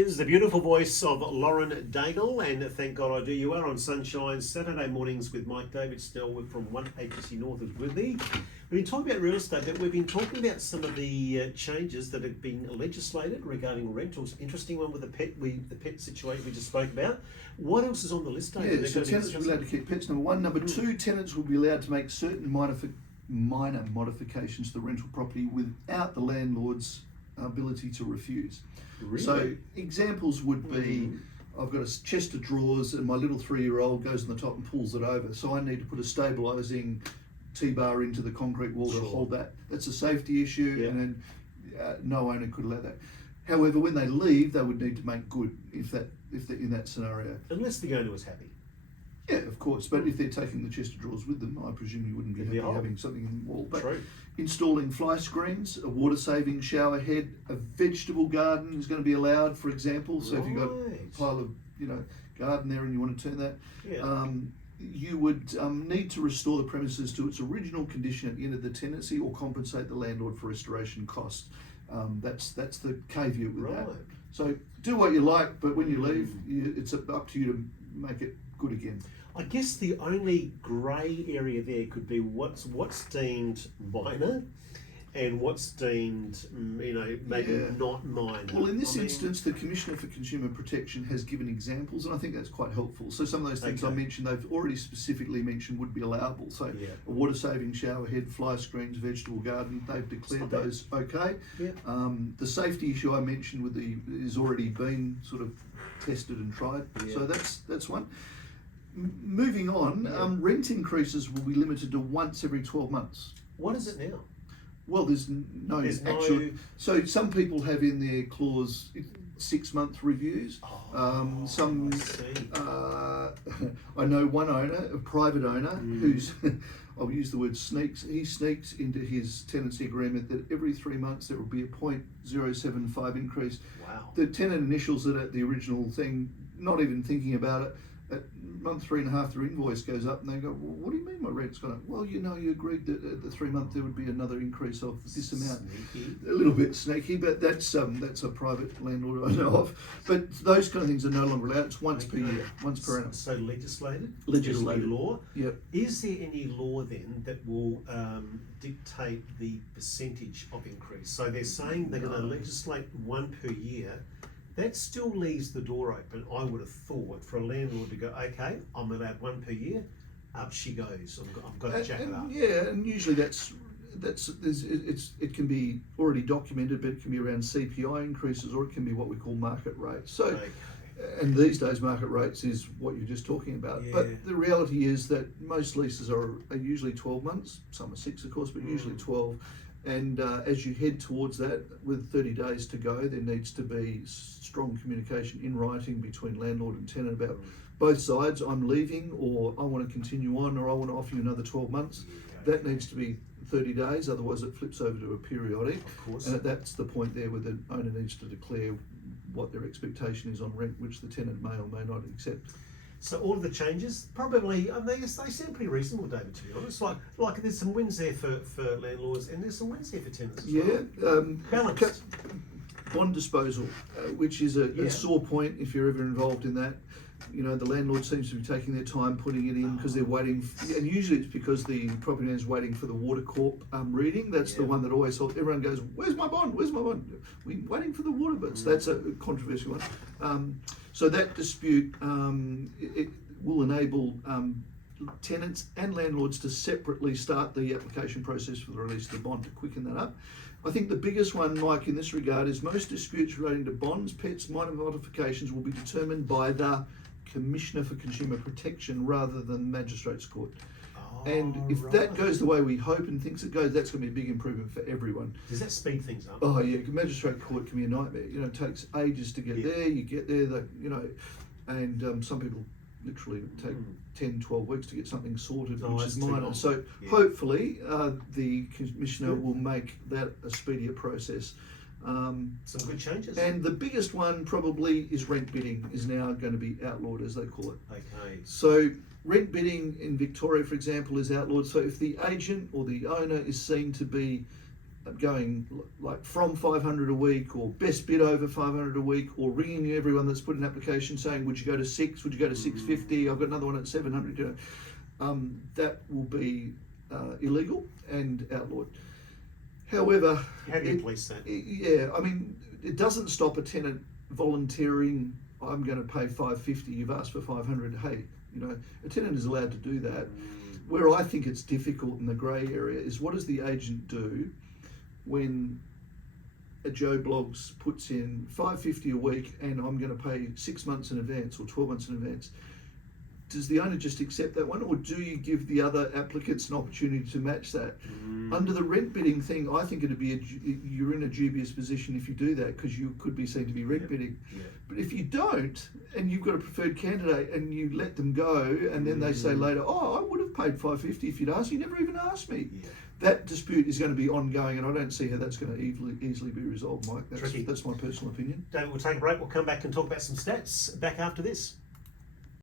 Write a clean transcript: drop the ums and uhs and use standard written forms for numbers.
Is the beautiful voice of Lauren Daigle, and thank God I do. You are on Sonshine Saturday mornings with Mike David Snell from One Agency North of Withy. We've been talking about real estate, but we've been talking about some of the changes that have been legislated regarding rentals. Interesting one with the pet situation we just spoke about. What else is on the list, David? Yeah, so tenants will be allowed to keep pets, number one. Number two, tenants will be allowed to make certain minor modifications to the rental property without the landlord's ability to refuse. Really? So examples would be, I've got a chest of drawers and my little 3-year-old goes on the top and pulls it over. So I need to put a stabilising T-bar into the concrete wall to hold that. That's a safety issue, and no owner could allow that. However, when they leave, they would need to make good if they're in that scenario. Unless the owner was happy. Yeah, of course, but if they're taking the chest of drawers with them, I presume you wouldn't be happy having something in the wall. But True. Installing fly screens, a water-saving shower head, a vegetable garden is going to be allowed, for example. So if you've got a pile of garden there and you want to turn that, you would need to restore the premises to its original condition at the end of the tenancy, or compensate the landlord for restoration costs. That's the caveat with that. So do what you like, but when you leave, it's up to you to make it good again. I guess the only grey area there could be what's deemed minor and what's deemed, maybe not minor. Well, in this instance, the Commissioner for Consumer Protection has given examples, and I think that's quite helpful. So some of those things I mentioned, they've already specifically mentioned would be allowable. So a water-saving shower head, fly screens, vegetable garden, they've declared those okay. The safety issue I mentioned is already been sort of tested and tried. So that's one. Moving on, rent increases will be limited to once every 12 months. What is it now? Well, there's no actual. So some people have in their clause 6-month reviews. Some, I know one owner, a private owner, who's, I'll use the word sneaks. He sneaks into his tenancy agreement that every 3 months there will be a 0.075 increase. Wow. The tenant initials it at the original thing, not even thinking about it. At month 3.5, their invoice goes up, and they go, well, what do you mean my rent's gone up? Well, you agreed that at the 3 month there would be another increase of this amount. Sneaky. A little bit sneaky, but that's a private landlord I know of. But those kind of things are no longer allowed. It's once per year, once per annum. So legislated? Legislated. Law? Yep. Is there any law then that will dictate the percentage of increase? So they're saying they're going to legislate one per year. That still leaves the door open, I would have thought, for a landlord to go, okay, I'm allowed one per year, up she goes, I've got to jack it up. Yeah, and usually it can be already documented, but it can be around CPI increases, or it can be what we call market rates. So, and these days market rates is what you're just talking about. But the reality is that most leases are usually 12 months, some are 6 of course, but usually 12. And as you head towards that, with 30 days to go, there needs to be strong communication in writing between landlord and tenant about both sides. I'm leaving, or I want to continue on, or I want to offer you another 12 months. That needs to be 30 days, otherwise it flips over to a periodic. Of course. And that's the point there where the owner needs to declare what their expectation is on rent, which the tenant may or may not accept. So all of the changes, probably, they seem pretty reasonable, David, to be honest. Like there's some wins there for landlords, and there's some wins there for tenants as well. Balanced. Bond disposal, which is a sore point if you're ever involved in that. The landlord seems to be taking their time putting it in because they're waiting, and usually it's because the property owner is waiting for the Water Corp reading. That's the one that always helps. Everyone goes, "Where's my bond? Where's my bond?" We're waiting for the water, but that's a controversial one. So that dispute it will enable tenants and landlords to separately start the application process for the release of the bond to quicken that up. I think the biggest one, Mike, in this regard is most disputes relating to bonds, pets, minor modifications will be determined by the Commissioner for Consumer Protection rather than Magistrates Court. And if that goes the way we hope and thinks it goes, that's going to be a big improvement for everyone. Does that speed things up? Oh yeah, Magistrate Court can be a nightmare. It takes ages to get there. You get there, and some people literally take 10, 12 weeks to get something sorted, which is minor. So hopefully the Commissioner will make that a speedier process. Some good changes. And the biggest one probably is rent bidding is now going to be outlawed, as they call it. Okay. So rent bidding in Victoria, for example, is outlawed. So if the agent or the owner is seen to be going like from 500 a week, or best bid over 500 a week, or ringing everyone that's put an application saying, would you go to 6, would you go to 650, I've got another one at 700, you know, that will be illegal and outlawed. However, how do you police that? Yeah, I mean, it doesn't stop a tenant volunteering, I'm going to pay 550, you've asked for 500, hey, you know, a tenant is allowed to do that. Where I think it's difficult in the grey area is, what does the agent do when a Joe Bloggs puts in 550 a week and I'm going to pay 6 months in advance or 12 months in advance? Does the owner just accept that one, or do you give the other applicants an opportunity to match that? Under the rent bidding thing, I think it'd be you're in a dubious position if you do that, because you could be seen to be rent bidding. But if you don't, and you've got a preferred candidate and you let them go, and then they say later, oh, I would have paid 550 if you'd asked, you never even asked me. That dispute is going to be ongoing, and I don't see how that's going to easily be resolved, Mike. That's my personal opinion. David, we'll take a break. We'll come back and talk about some stats back after this.